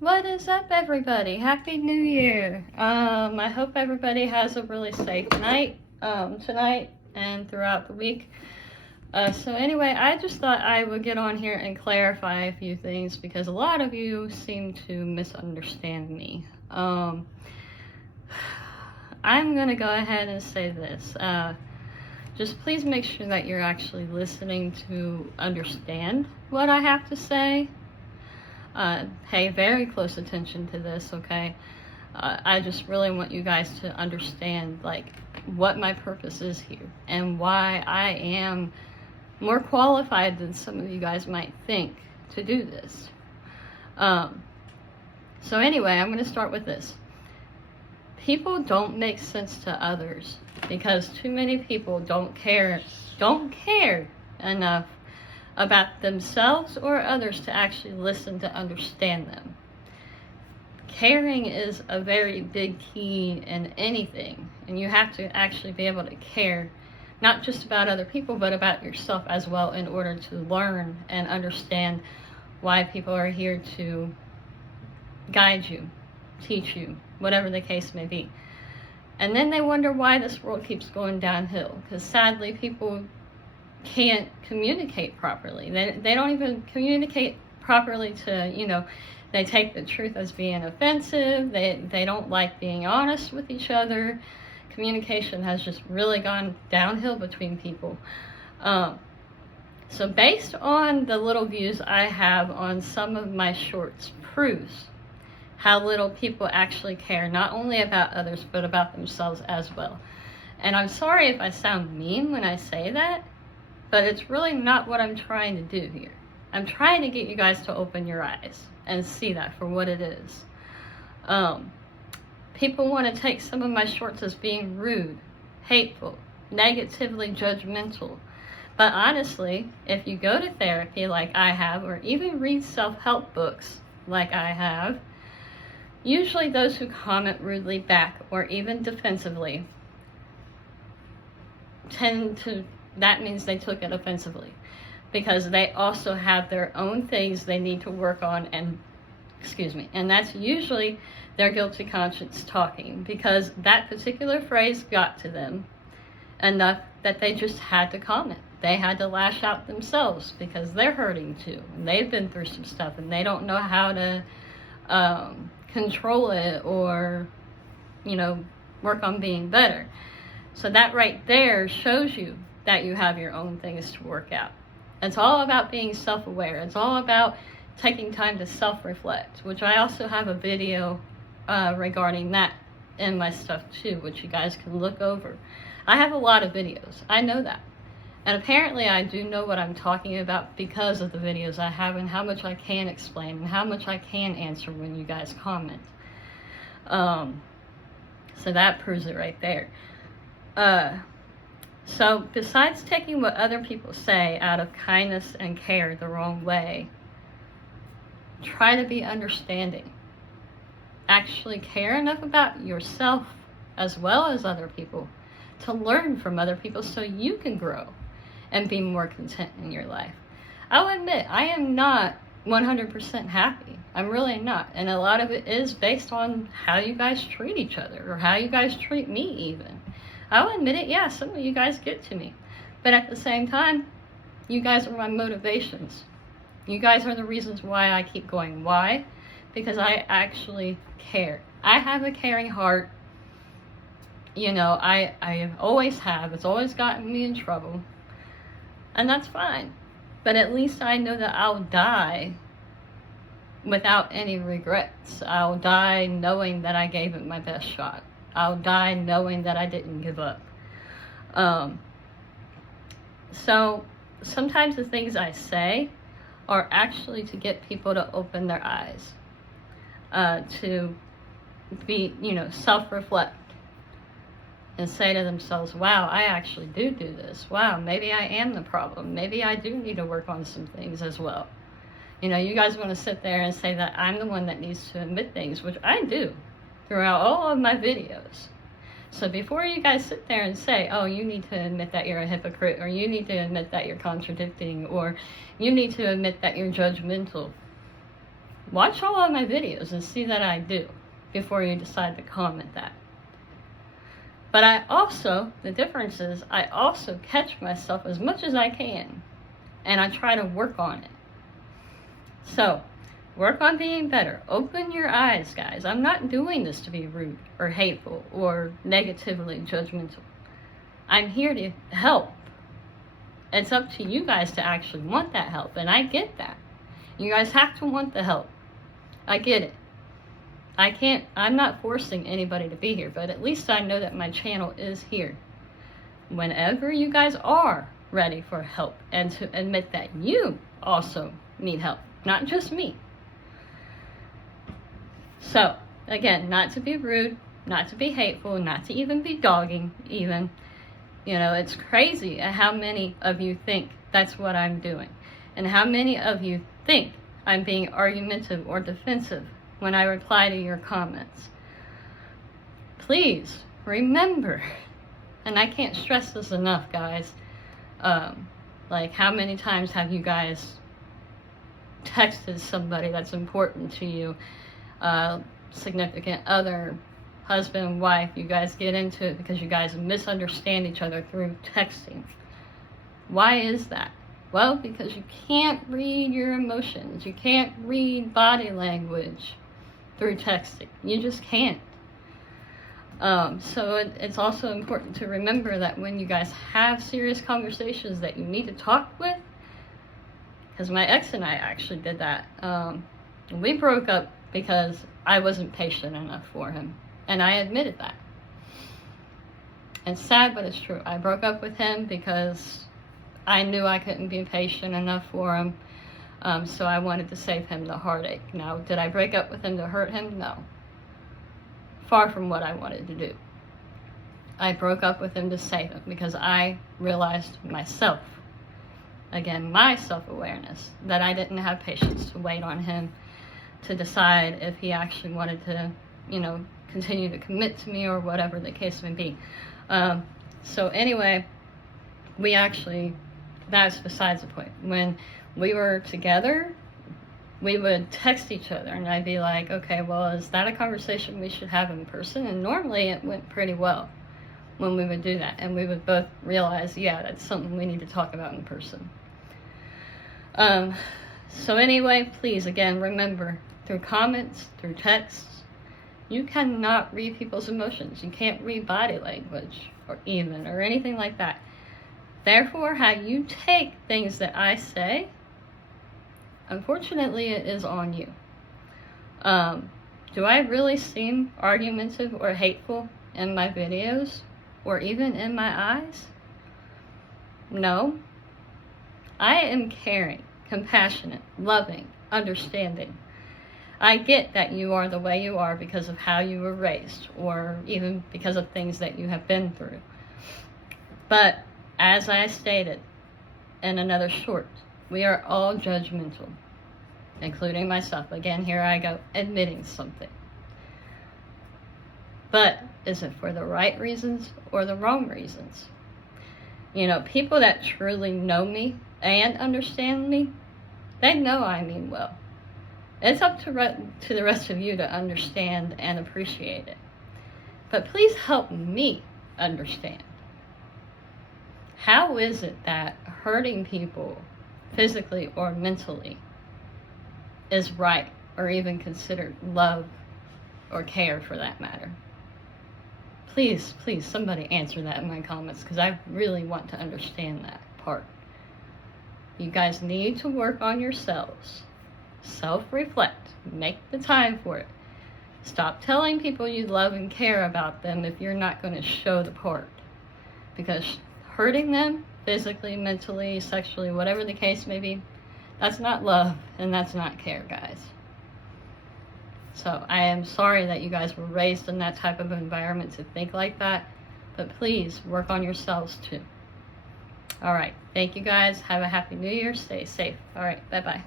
What is up, everybody? Happy New Year. I hope everybody has a really safe night tonight and throughout the week. So anyway, I just thought I would get on here and clarify a few things because a lot of you seem to misunderstand me. I'm gonna go ahead and say this. Just please make sure that you're actually listening to understand what I have to say. Pay very close attention to this, okay? I just really want you guys to understand, like, what my purpose is here and why I am more qualified than some of you guys might think to do this. So anyway, I'm going to start with this. People don't make sense to others because too many people don't care enough about themselves or others to actually listen to understand them. Caring is a very big key in anything, and you have to actually be able to care not just about other people but about yourself as well in order to learn and understand why people are here to guide you, teach you, whatever the case may be. And then they wonder why this world keeps going downhill, because sadly people can't communicate properly. They don't even communicate properly to, they take the truth as being offensive. They don't like being honest with each other. Communication has just really gone downhill between people. So based on the little views I have on some of my shorts proves how little people actually care, not only about others, but about themselves as well. And I'm sorry if I sound mean when I say that, but it's really not what I'm trying to do here. I'm trying to get you guys to open your eyes and see that for what it is. People want to take some of my shorts as being rude, hateful, negatively judgmental. But honestly, if you go to therapy like I have, or even read self-help books like I have, usually those who comment rudely back or even defensively that means they took it offensively, because they also have their own things they need to work on, and that's usually their guilty conscience talking, because that particular phrase got to them enough that they just had to comment. They had to lash out themselves because they're hurting too, and they've been through some stuff and they don't know how to control it or work on being better. So that right there shows you that you have your own things to work out. It's all about being self-aware. It's all about taking time to self-reflect, which I also have a video regarding that in my stuff too, which you guys can look over. I have a lot of videos. I know that. And apparently I do know what I'm talking about because of the videos I have and how much I can explain and how much I can answer when you guys comment. So that proves it right there. So besides taking what other people say out of kindness and care the wrong way, try to be understanding. Actually care enough about yourself as well as other people to learn from other people so you can grow and be more content in your life. I'll admit, I am not 100% happy. I'm really not. And a lot of it is based on how you guys treat each other or how you guys treat me even. I'll admit it, yeah, some of you guys get to me. But at the same time, you guys are my motivations. You guys are the reasons why I keep going. Why? Because I actually care. I have a caring heart. I always have. It's always gotten me in trouble. And that's fine. But at least I know that I'll die without any regrets. I'll die knowing that I gave it my best shot. I'll die knowing that I didn't give up. So sometimes the things I say are actually to get people to open their eyes, to be, self-reflect and say to themselves, wow, I actually do this. Wow, maybe I am the problem. Maybe I do need to work on some things as well. You guys want to sit there and say that I'm the one that needs to admit things, which I do throughout all of my videos. So before you guys sit there and say, oh, you need to admit that you're a hypocrite, or you need to admit that you're contradicting, or you need to admit that you're judgmental, watch all of my videos and see that I do before you decide to comment that. But I also, the difference is, I also catch myself as much as I can, and I try to work on it. So, work on being better. Open your eyes, guys. I'm not doing this to be rude or hateful or negatively judgmental. I'm here to help. It's up to you guys to actually want that help, and I get that. You guys have to want the help. I get it. I'm not forcing anybody to be here, but at least I know that my channel is here. Whenever you guys are ready for help, and to admit that you also need help, not just me. So, again, not to be rude, not to be hateful, not to even be dogging, even. You know, it's crazy how many of you think that's what I'm doing. And how many of you think I'm being argumentative or defensive when I reply to your comments. Please remember, and I can't stress this enough, guys, like how many times have you guys texted somebody that's important to you, significant other, husband, wife, you guys get into it because you guys misunderstand each other through texting. Why is that? Well, because you can't read your emotions. You can't read body language through texting. You just can't. So it's also important to remember that when you guys have serious conversations that you need to talk with, because my ex and I actually did that. We broke up because I wasn't patient enough for him. And I admitted that. It's sad, but it's true. I broke up with him because I knew I couldn't be patient enough for him. So I wanted to save him the heartache. Now, did I break up with him to hurt him? No. Far from what I wanted to do. I broke up with him to save him because I realized myself, again, my self-awareness, that I didn't have patience to wait on him to decide if he actually wanted to, you know, continue to commit to me or whatever the case may be. So anyway, that's besides the point. When we were together, we would text each other and I'd be like, okay, well, is that a conversation we should have in person? And normally it went pretty well when we would do that. And we would both realize, yeah, that's something we need to talk about in person. So anyway, please, again, remember, through comments, through texts, you cannot read people's emotions. You can't read body language or anything like that. Therefore, how you take things that I say, unfortunately, it is on you. Do I really seem argumentative or hateful in my videos or even in my eyes? No. I am caring, compassionate, loving, understanding. I get that you are the way you are because of how you were raised or even because of things that you have been through. But as I stated in another short, we are all judgmental, including myself. Again, here I go, admitting something. But is it for the right reasons or the wrong reasons? You know, people that truly know me and understand me, they know I mean well. It's up to the rest of you to understand and appreciate it. But please help me understand. How is it that hurting people physically or mentally is right or even considered love or care for that matter? Please, please, somebody answer that in my comments because I really want to understand that part. You guys need to work on yourselves. Self-reflect. Make the time for it. Stop telling people you love and care about them if you're not going to show the part. Because hurting them, physically, mentally, sexually, whatever the case may be, that's not love and that's not care, guys. So I am sorry that you guys were raised in that type of environment to think like that. But please work on yourselves too. Alright, thank you guys. Have a happy new year. Stay safe. Alright, bye-bye.